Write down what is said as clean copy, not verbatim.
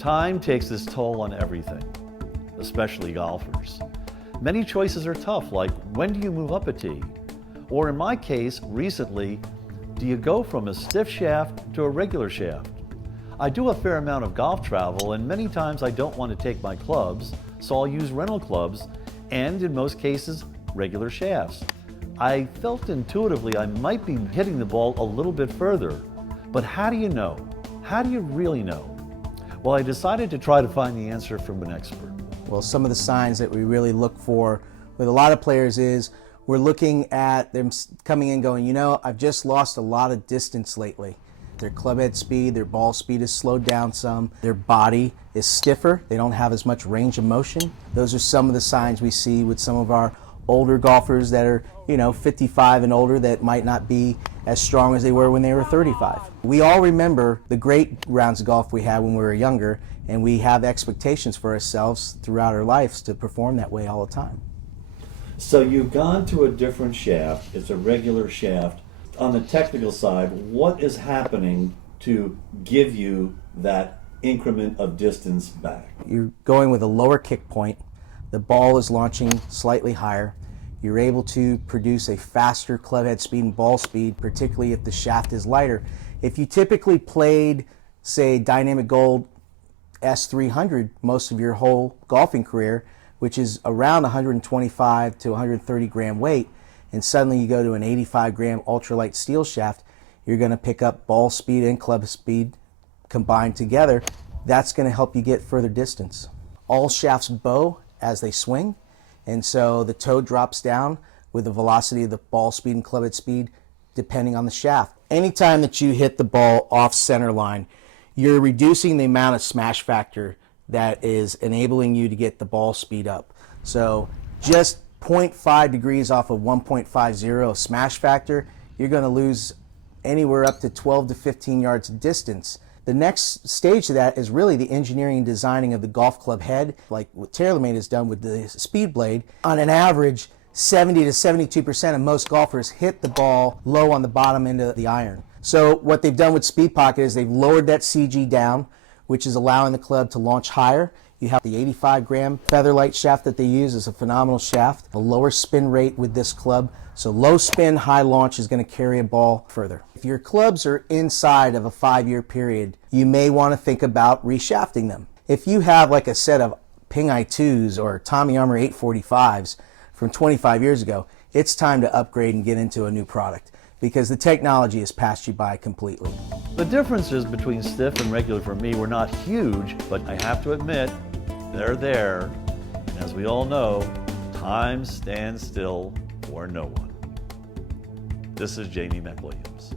Time takes its toll on everything, especially golfers. Many choices are tough, like when do you move up a tee? Or in my case, recently, do you go from a stiff shaft to a regular shaft? I do a fair amount of golf travel, and many times I don't want to take my clubs, so I'll use rental clubs and, in most cases, regular shafts. I felt intuitively I might be hitting the ball a little bit further, but how do you know? How do you really know? Well, I decided to try to find the answer from an expert. Well, some of the signs that we really look for with a lot of players is we're looking at them coming in going, you know, I've just lost a lot of distance lately. Their club head speed, their ball speed has slowed down some. Their body is stiffer. They don't have as much range of motion. Those are some of the signs we see with some of our older golfers that are, 55 and older that might not be as strong as they were when they were 35. We all remember the great rounds of golf we had when we were younger, and we have expectations for ourselves throughout our lives to perform that way all the time. So you've gone to a different shaft. It's a regular shaft. On the technical side, what is happening to give you that increment of distance back? You're going with a lower kick point. The ball is launching slightly higher. You're able to produce a faster club head speed and ball speed, particularly if the shaft is lighter. If you typically played, say, Dynamic Gold S300 most of your whole golfing career, which is around 125 to 130 gram weight, and suddenly you go to an 85 gram ultralight steel shaft, you're going to pick up ball speed and club speed combined together. That's going to help you get further distance. All shafts bow as they swing, and so the toe drops down with the velocity of the ball speed and club head speed depending on the shaft. Anytime that you hit the ball off center line, you're reducing the amount of smash factor that is enabling you to get the ball speed up. So just 0.5 degrees off of 1.50 smash factor, you're going to lose anywhere up to 12 to 15 yards distance. The next stage to that is really the engineering and designing of the golf club head, like what TaylorMade has done with the Speed Blade. On an average, 70 to 72% of most golfers hit the ball low on the bottom end of the iron. So what they've done with Speed Pocket is they've lowered that CG down, which is allowing the club to launch higher. You have the 85 gram Featherlight shaft that they use is a phenomenal shaft. A lower spin rate with this club. So low spin, high launch is going to carry a ball further. If your clubs are inside of a 5-year period, you may want to think about reshafting them. If you have like a set of Ping I2s or Tommy Armour 845s from 25 years ago, it's time to upgrade and get into a new product because the technology has passed you by completely. The differences between stiff and regular for me were not huge, but I have to admit, they're there. And as we all know, time stands still for no one. This is Jamie McWilliams.